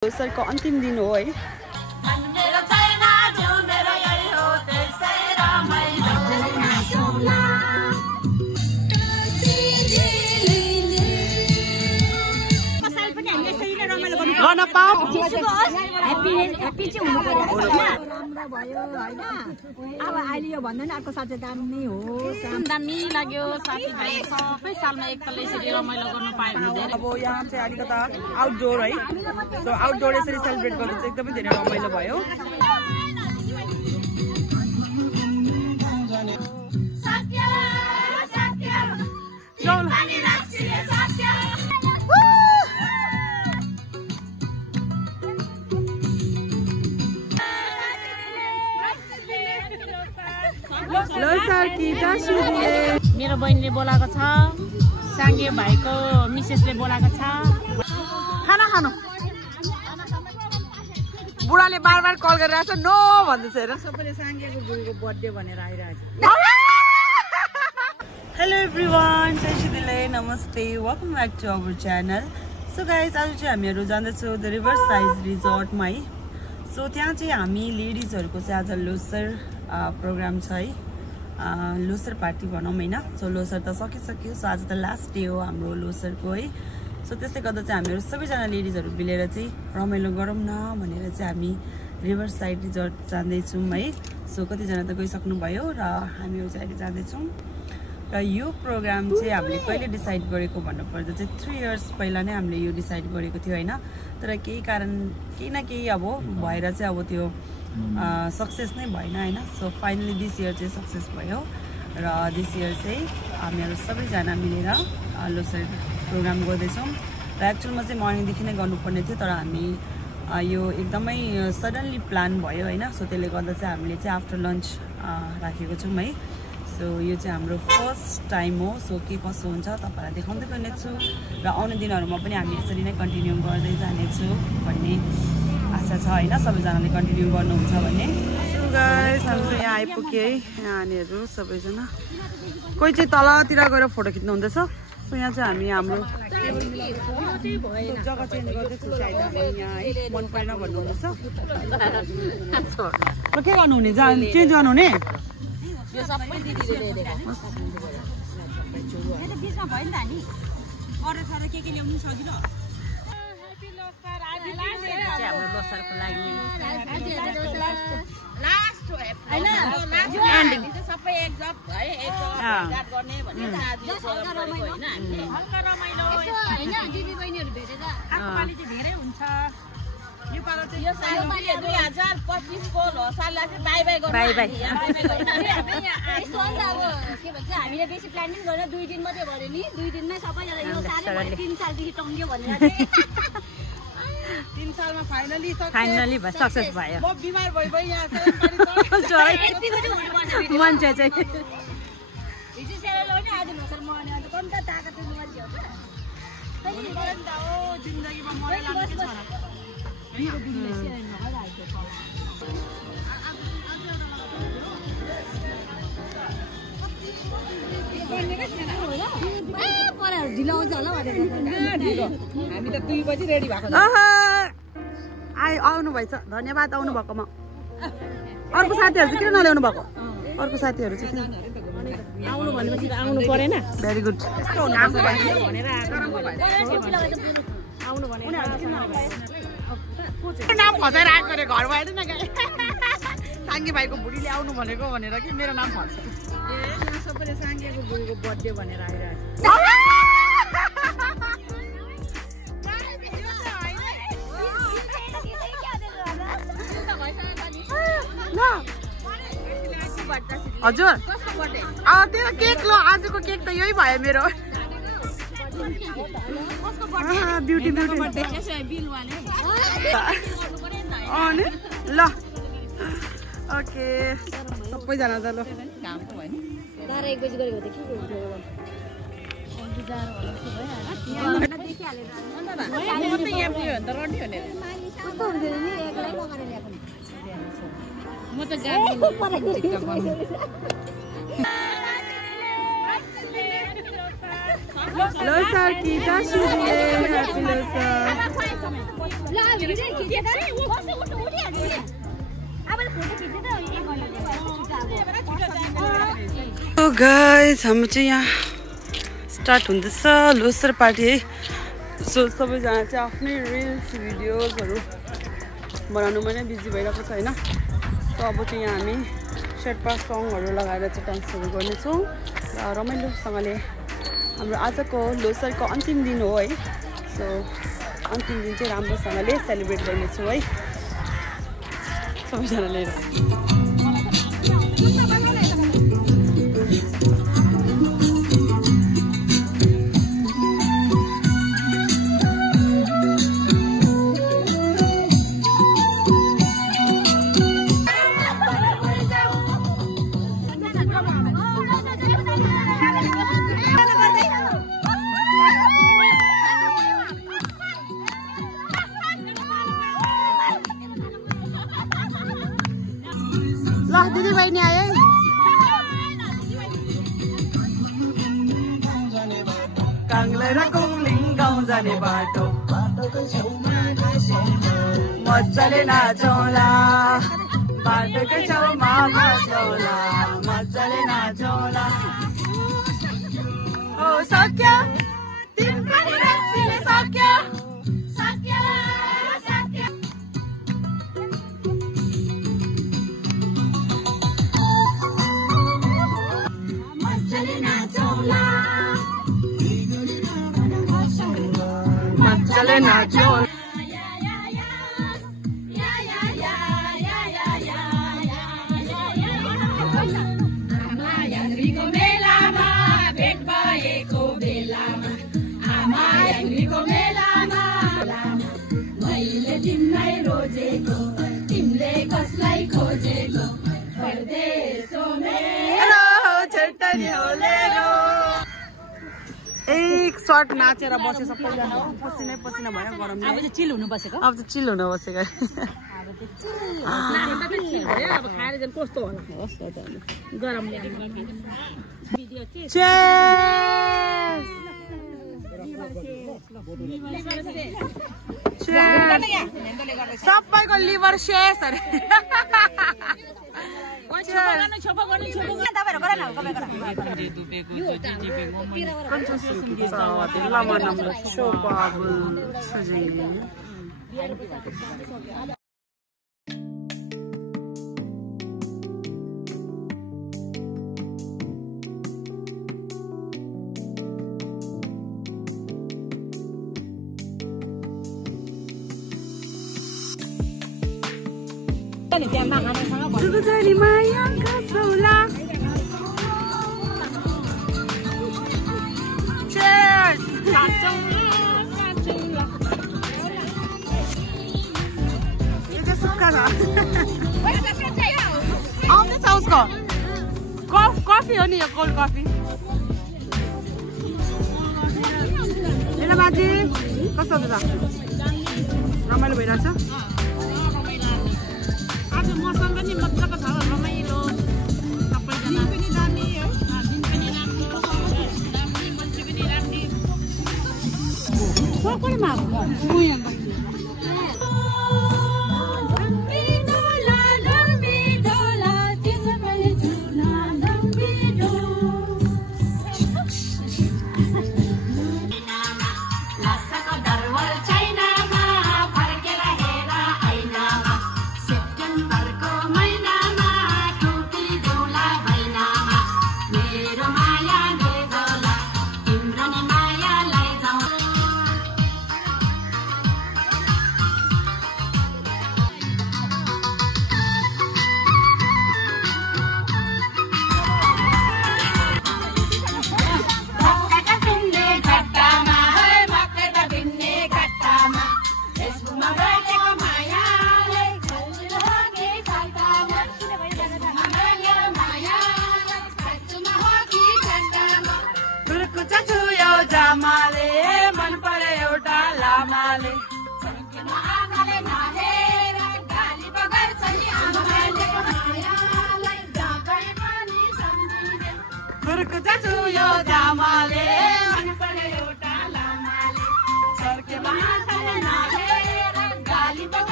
लोसरको अन्तिम दिन हो है। गर्न पाऊ ह्याप्पी चाहिँ हुनु पर्यो राम्रो भयो हैन। अब अहिले यो भन्दा नि अर्को साथै दामी हो दामी लाग्यो साथीभाइ सबै सालमा एकपल्ट यसरी रमाइलो गर्न पाए भने धेरै। अब यहाँ चाहिँ अलिकता आउटडोर है, सो आउटडोर यसरी सेलिब्रेट गर्नु चाहिँ एकदमै धेरै रमाइलो भयो। मेरो बहिनीले बोलाएको छ, साङ्गे भाइको मिसेसले बोलाएको छ। खाना खानु बुढाले बार बार कल गरिरहेको छ, नो भन्दैछ हेर। सबैले साङ्गेको बुढीको बर्थडे भनेर आइरहेको छ। हेलो एभ्रिवान, दिले नमस्ते, welcome back to our channel. So guys, आज चाहिँ हामीहरू जाँदैछौँ द रिभर साइज रिजोर्टमा है। सो त्यहाँ चाहिँ हामी लेडिजहरूको चाहिँ आज लोसर प्रोग्राम छ है, लोसर पार्टी भनौँ होइन। सो लोसर त सकिसक्यो, सो आज त लास्ट डे हो हाम्रो लोसरको है। सो त्यसले गर्दा चाहिँ हामीहरू सबैजना लेडिजहरू मिलेर चाहिँ रमाइलो गरौँ न भनेर चाहिँ हामी रिभर साइड रिजोर्ट जाँदैछौँ है। सो कतिजना त गइसक्नुभयो र हामीहरू चाहिँ अहिले जाँदैछौँ। र यो प्रोग्राम चाहिँ हामीले कहिले डिसाइड गरेको भन्नुपर्दा चाहिँ 3 इयर्स पहिला नै हामीले यो डिसाइड गरेको थियो होइन। तर केही कारण केही न केही अब भएर चाहिँ अब त्यो सक्सेस नै भएन होइन। सो फाइनली दिस इयर चाहिँ सक्सेस भयो र दिस इयर चाहिँ हामीहरू सबैजना मिलेर लोसर प्रोग्राम गर्दैछौँ। र एक्चुअलमा चाहिँ मर्निङदेखि नै गर्नुपर्ने थियो, तर हामी यो एकदमै सडनली प्लान भयो होइन। सो त्यसले गर्दा चाहिँ हामीले चाहिँ आफ्टर लन्च राखेको छौँ है। सो यो चाहिँ हाम्रो फर्स्ट टाइम हो। सो के कसो हुन्छ तपाईँलाई देखाउँदै गर्नेछु र आउने दिनहरूमा पनि हामी यसरी नै कन्टिन्यू गर्दै जानेछु भन्ने आशा छ होइन, सबैजनाले कन्टिन्यू गर्नुहुन्छ भन्ने। गाइस, हाम्रो यहाँ आइपुग्यो है, नानीहरू सबैजना। कोही चाहिँ तलतिर गएर फोटो खिच्नु हुँदैछ। सो यहाँ चाहिँ हामी हाम्रो जग्गा चेन्ज गर्दैछु सायद हामी यहाँ है, मन परेन भन्नुहुँदैछ। र के गर्नुहुने, चेन्ज गर्नुहुने? यो सबै दिदीले ल्याइदिएको बिचमा भयो नि त नि अर्डर खाँदा के ल्याउनु सजिलो। हाम्रो लोसरको लागि सबै एकजट है, एकजट गर्ने भनेर आज रमाइलो होइन। दिदी बहिनीहरू भेटेर आफूपालि चाहिँ धेरै हुन्छ। यो पालो चाहिँ यो साल 2025 को लोसरलाई चाहिँ बाइ बाइ गर्नु। बाइ बाइ यस्तो हो नि त। अब के भन्छ, हामीले बेसी प्लानिङ गरेर 2 दिन मात्रै गर्यो नि, 2 दिनमै सबैजना यो सालै भयो, 3 सालदेखि टङ्ग्यो भनेर चाहिँ 3 सालमा फाइनली सक्सेस भयो। म बिमार भइ यहाँ मान्छे चाहिँ हिजो सेरेलो नि आज लोसर मर्ने अन्त कम त ताकत मान्छे हो त। जिन्दगीमा मलाई लाग्छ छ मेरो बुढीले सेरेलो लगाइरहेको छ। ढिलो आउँछ होला भनेर हामी त 2 बजी रेडी भएको आउनु भएछ। धन्यवाद आउनु भएकोमा। अर्को साथीहरू चाहिँ किन नल्याउनु भएको? अर्को साथीहरू चाहिँ आउनु भनेपछि आउनु परेन। Very good. यस्तो नाम भनेर आउनु भने नाम फसाएर आएको रे, घरमा आएन न गाई। साङ्गे भाइको बुढीले आउनु भनेको भनेर कि मेरो नाम फस्छ। यहाँ सबैले साङ्गेको बुढीको बर्थडे भनेर आइरहेको छ। हजुर तेरो केक ल, आजको केक त यही भयो मेरो। ब्युटी ब्युटी ल ओके सबैजना त ल। बाह्र 1 बजी गरेको त के म त गाडी लोसार की दासुले ह्यापी लोसार So guys, हाम्रो चाहिँ यहाँ स्टार्ट हुँदैछ लोसार पार्टी है। सो सबैजना चाहिँ आफ्नै रिल्स भिडियोजहरू बनाउनुमा नै बिजी भइरहेको छ होइन। सो अब चाहिँ यहाँ हामी शेर्पा सङहरू लगाएर चाहिँ डान्सहरू गर्नेछौँ र रमाइलोसँगले हाम्रो आजको लोसारको अन्तिम दिन हो है। सो अन्तिम दिन चाहिँ राम्रोसँगले सेलिब्रेट गर्नेछौँ है सबैजनाले। ल दिदी बहिनी आए काङ्गले र कुङलिङ गाउँ जाने बाटो मजाले नाचौला बाटोकै छेउमा बसौला मजाले नाचौला। ओ सक्यो तिमी पनि नाच्न सक्यो सक्यो सक्यो। मजाले नाचौला मजाले नाचौला। एक सर्ट नाचेर बसे सबैजना पसिनै पसिना भयो गरमले। अब चाहिँ चिल हुनु बसेको अब त चिल हुनु बसेको अब खाएर जन कस्तो होला गरमले भिडियो सबैको लिभर शेष अरे Cheers! Itu suka tak? आउँदैछ उसको कफी हो नि यो कोल्ड कफी। हेलो बाजे कस्तो हुँदैछ? रमाइलो भइरहेछ? आज मसँग नि मजाको छ रमाइलो सबैजना पनि दामी हो दिन पनि राम्रो दामी मान्छे पनि राम्रो कोकोमा मुया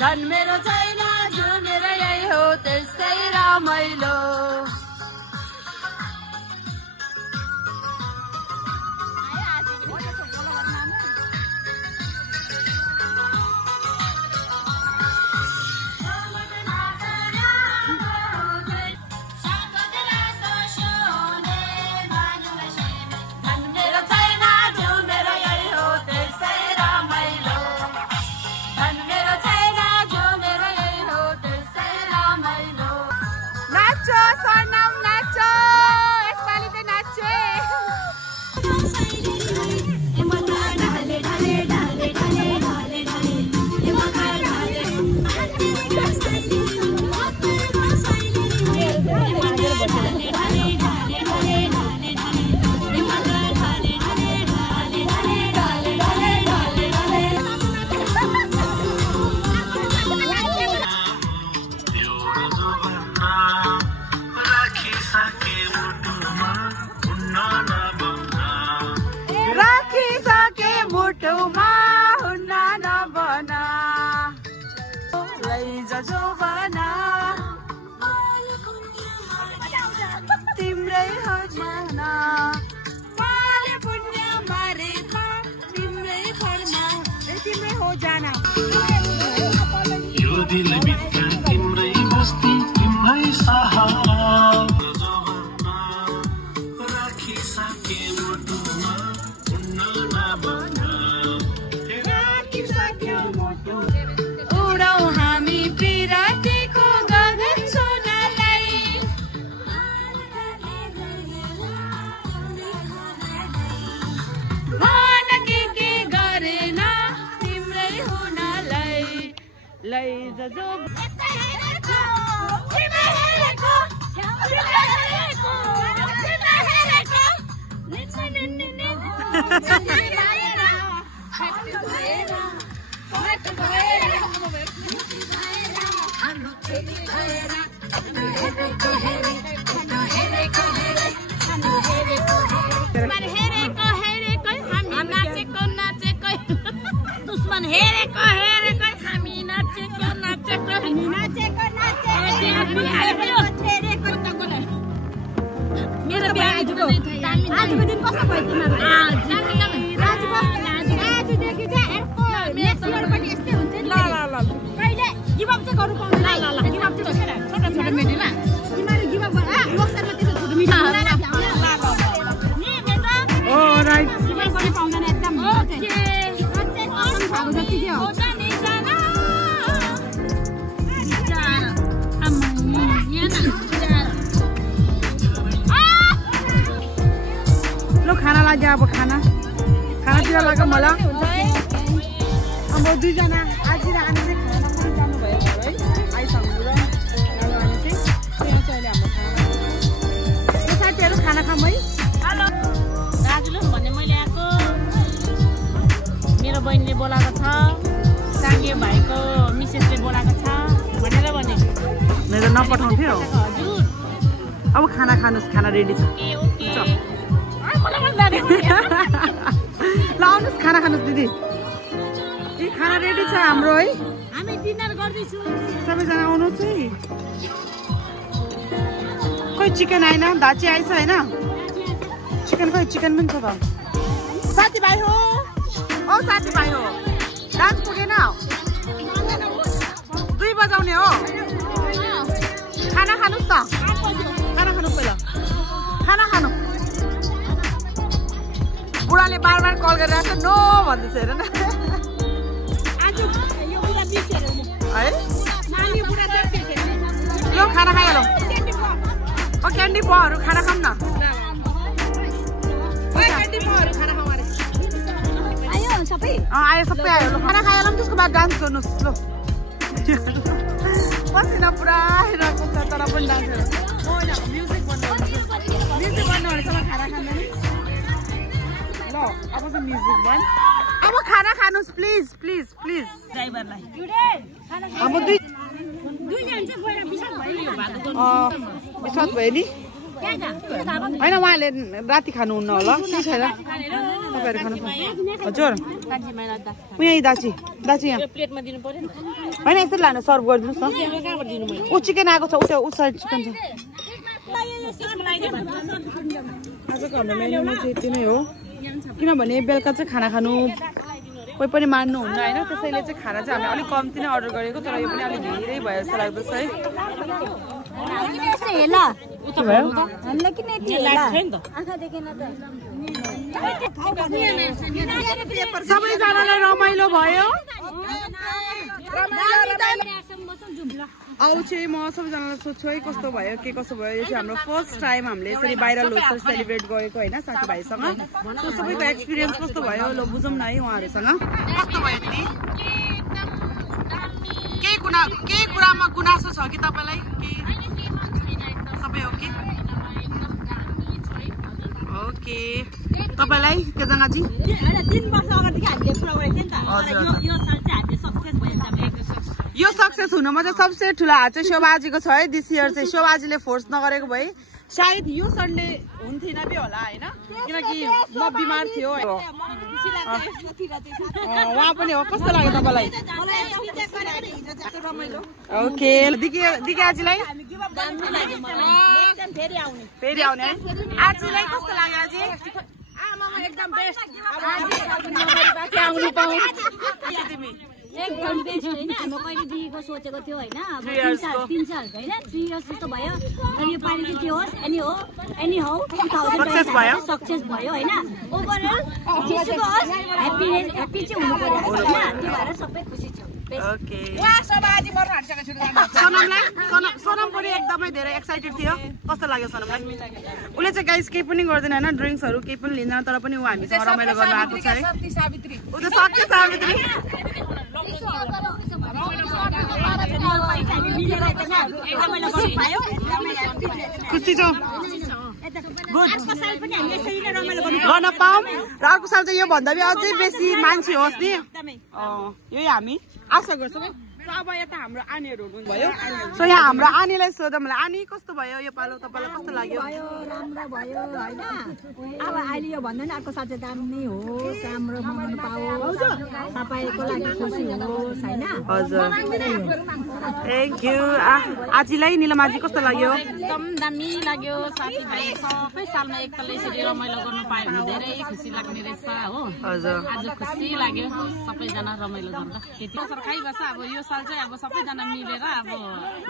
धन मेरो छैन जो मेरो यही हो त्यसै रमाइलो तिम्रै हो जाना पाले पुण्य मरेको तिम्रै घरमा तिम्रै हो जाना यो दिलभित्र तिम्रै बस्ती तिम्रै सहारा राखिसके मुटुमा उड्न नभना राखिसके मुटु उडाउ हामी पिरातीको गगन सोनालाई मन के गरेन तिम्रै हुनलाई लैजा जो दुश्मन हेरेको हेरेको हामी नाचेको नाचेको नाचेको मेरो बिहा आजको दिन कस्तो भयो तिमीहरू आजदेखि चाहिँ अर्को नेक्स्ट इयर पनि यस्तै हुन्छ नि ल कहिले गिभ अप चाहिँ गर्नु पाउँदैन ल गिभ अप चाहिँ छोटा छोटा मेटी ल तिमीहरू गिभ अप गर लोकसरमा त्यसो छोटो मिठो ओ राइट गिभ अप गर्नु पाउँदैन एकदम ओके खाएको जति के हो लो खाना लाग्यो अब खानातिर लाग्यो मलाई अब दुईजना आज र आनी चाहिँ खाना पनि जानुभयो है आइसँग र आनी चाहिँ त्यहाँ चाहिँ अहिले हाम्रो खाना साथीहरू खाना खाऊँ है हेलो दाजुले भने मैले आएको मेरो बहिनीले बोलाएको छ साङ्गे भाइको मिसेसले बोलाएको छ भनेर भने मेरो नपठाउँथ्यो हजुर अब खाना खानुहोस् खाना रेडी छ ल आउनुहोस् खाना खानुहोस् दिदी खाना रेडी छ हाम्रो है हामी डिनर गर्दैछु सबैजना आउनुहोस् है कोही चिकन आएन दाची आइछ होइन चिकन खोइ चिकन पनि छ त साथीभाइ हो औ साथीभाइ हो डान्स पुगेन 2 बजाउने हो खाना खानुहोस् त खाना खानु पहिला खाना खानु बुढाले बार कल गरिरहेको नो भन्दैछ हेर न है यो खाना खाइहालौँ क्यान्डी पहरू खाना खाऊँ न क्यान्डी पहरू खाना खाऊँ अरे सबै आयो सबै आयो ल खाना खाएर पनि त्यसको बाद डान्स गर्नुहोस् ल पसिना पुरा आइरहेको छ तर पनि डान्स म्युजिक भन्नेहरूसँग खाना खाँदैन ल अब चाहिँ म्युजिक बन्द अब खाना खानुहोस् प्लिज प्लिज प्लिज ड्राइभरलाई अब विश्वास भयो नि होइन उहाँले राति खानुहुन्न होला के छैन तपाईँहरू खानु हजुर यहीँ दाची दाची यहाँ होइन यसरी लानु सर्भ गरिदिनुहोस् न ऊ चिकन आएको छ उता उस साइड चिकन छ आजको हाम्रो मेन्युमा चाहिँ यति नै हो किनभने बेलुका चाहिँ खाना खानु कोही पनि मान्नुहुन्न होइन त्यसैले चाहिँ खाना चाहिँ हामीले अलिक कम्ती नै अर्डर गरेको तर यो पनि अलिक धेरै भयो जस्तो लाग्दैछ है सबैजनालाई रमाइलो भयो अरू चाहिँ म सबैजनालाई सोध्छु है कस्तो भयो के कसो भयो यो चाहिँ हाम्रो फर्स्ट टाइम हामीले यसरी बाहिर लोसर सेलिब्रेट गरेको होइन साथीभाइसँग सो सबैको एक्सपिरियन्स कस्तो भयो ल बुझौँ न है उहाँहरूसँग कस्तो भयो दिदी केही कुरामा गुनासो छ कि तपाईँलाई सबै हो कि ओके तपाईँलाई केजनाजी 3 वर्ष अगाडिदेखि हामीले प्रोग्राम थियो नि त यो साल चाहिँ हामीले सक्सेस भयो यो सक्सेस हुनुमा चाहिँ सबसे ठुलो हात चाहिँ शोभाजीको छ है दिस इयर चाहिँ शोभाजीले फोर्स नगरेको भए सायद यो सन्डे हुन्थेन बे होला होइन किनकि म बिमार थियो उहाँ पनि हो कस्तो लाग्यो तपाईँलाई ओके दिके आजीलाई फेरि आउने है आजीलाई कस्तो लाग्यो आजी एकदम बेस्ट आउनु पाऊ तिमी एकदम बेस्ट होइन हाम्रो कहिले दिएको सोचेको थियो होइन अब 3 साल होइन 3 इयर्स जस्तो भयो अनि यो पालि चाहिँ जे होस् एनी हाउ 2020 सक्सेस भयो होइन ओभरअल जेसुको होस् ह्याप्पी चाहिँ हुनु पर्यो होइन त्यो भएर सबै खुसी छौँ ओके सोनम पनि एकदमै धेरै एक्साइटेड थियो कस्तो लाग्यो सोनमलाई उसले चाहिँ गाइस केही पनि गर्दैन होइन ड्रिङ्क्सहरू केही पनि लिँदैन तर पनि ऊ हामीसँग रमाइलो गर्न आएको छ है ऊ त सक्छ सावित्री खुसी छौ गर्न पाऊँ र अर्को साल चाहिँ योभन्दा अझै बेसी मान्छे होस् नि यही हामी आशा गर्छौँ अब यता हाम्रो आनीहरू हुनुभयो सो यहाँ हाम्रो आनीलाई सोधौँ मलाई आनी कस्तो भयो यो पालो तपाईँलाई कस्तो लाग्यो राम्रो भयो होइन अब अहिले यो भन्दा नि अर्को साल चाहिँ दामी होस् राम्रो मनाउनु पाओस् सबैको लागि खुसी होस् होइन हजुर थ्याङ्क यू आजीलाई निलम आजी कस्तो लाग्यो एकदम दामी लाग्यो साथीभाइ सबै सालमा एकताल यसरी रमाइलो गर्न पायो भने धेरै खुसी लाग्ने रहेछ हो हजुर आज खुसी लाग्यो सबैजना रमाइलो गर्दा त्यति सरखाइ बस्छ अब यो साल चाहिँ अब सबैजना मिलेर अब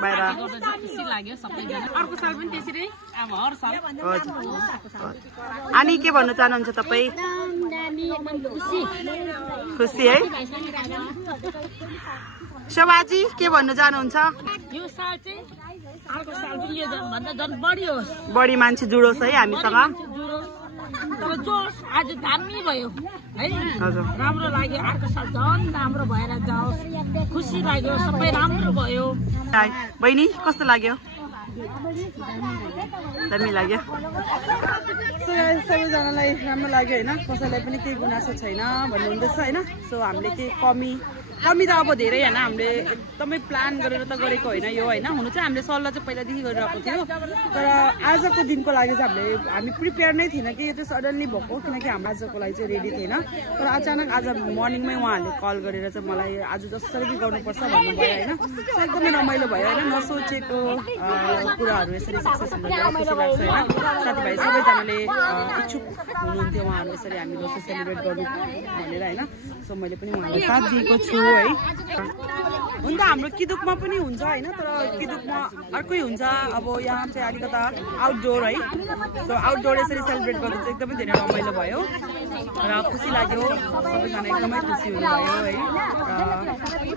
बाहिर गर्दा चाहिँ खुसी लाग्यो सबैजना अर्को साल पनि त्यसरी अब हर साल अनि के भन्न चाहनुहुन्छ तपाईँ खुसी है शोभाजी के भन्न चाहनुहुन्छ यो साल चाहिँ अर्को साल पनि यो भन्दा झन् बढी होस् बढी मान्छे जुडोस् है हामीसँग तर जोस आज दामी भयो है राम्रो लाग्यो अर्को साल झन् राम्रो भएर जाओस् खुसी लाग्यो सबै राम्रो भयो बहिनी कस्तो लाग्यो दामी लाग्यो सबैजनालाई राम्रो लाग्यो होइन कसैलाई पनि केही गुनासो छैन भन्नुहुँदैछ होइन सो हामीले केही कमी त अब धेरै होइन हामीले एकदमै प्लान गरेर त गरेको होइन यो होइन हुनु चाहिँ हामीले सल्लाह चाहिँ पहिलादेखि गरिरहेको थियो तर आजको दिनको लागि चाहिँ हामी प्रिपेयर नै थिएन कि यो चाहिँ सडनली भएको किनकि हाम्रो आजको लागि चाहिँ रेडी थिएन तर अचानक आज मर्निङमै उहाँहरूले कल गरेर चाहिँ मलाई आज जसरी गर्नुपर्छ भन्नुभयो होइन एकदमै रमाइलो भयो होइन नसोचेको कुराहरू यसरी सक्सेस हुन खुसी लाग्छ होइन साथीभाइ सबैजनाले इच्छुक हुनुहुन्थ्यो उहाँहरू यसरी हामी लोसर सेलिब्रेट गर्नु भनेर होइन सो मैले पनि उहाँलाई साथ दिएको छु है हुन त हाम्रो किदुकमा पनि हुन्छ होइन तर किदुकमा अर्कै हुन्छ अब यहाँ चाहिँ अलिकता आउटडोर है सो आउटडोर यसरी सेलिब्रेट गर्दा चाहिँ एकदमै धेरै रमाइलो भयो र खुसी लाग्यो सबैजना एकदमै खुसी हुनुभयो है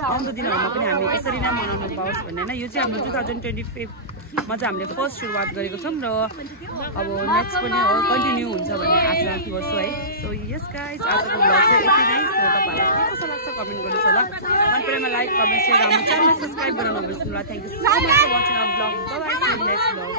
आउँदो दिनहरूमा पनि हामी यसरी नै मनाउनु पाओस् भन्ने होइन यो चाहिँ हाम्रो 2025 चाहिँ हामीले फर्स्ट सुरुवात गरेको छौँ र अब नेक्स्ट पनि कन्टिन्यू हुन्छ भन्ने आशा गर्छु है। सो यस गाइज आजको भ्लग चाहिँ यति नै। सो तपाईँलाई के कस्तो लाग्छ कमेन्ट गर्नुहोस् होला। मन परेमा लाइक कमेन्ट सेयर हाम्रो च्यानललाई सब्सक्राइब गर्न नबिर्सनु होला। Thank you so much for watching our vlog. Bye bye, see you next vlog.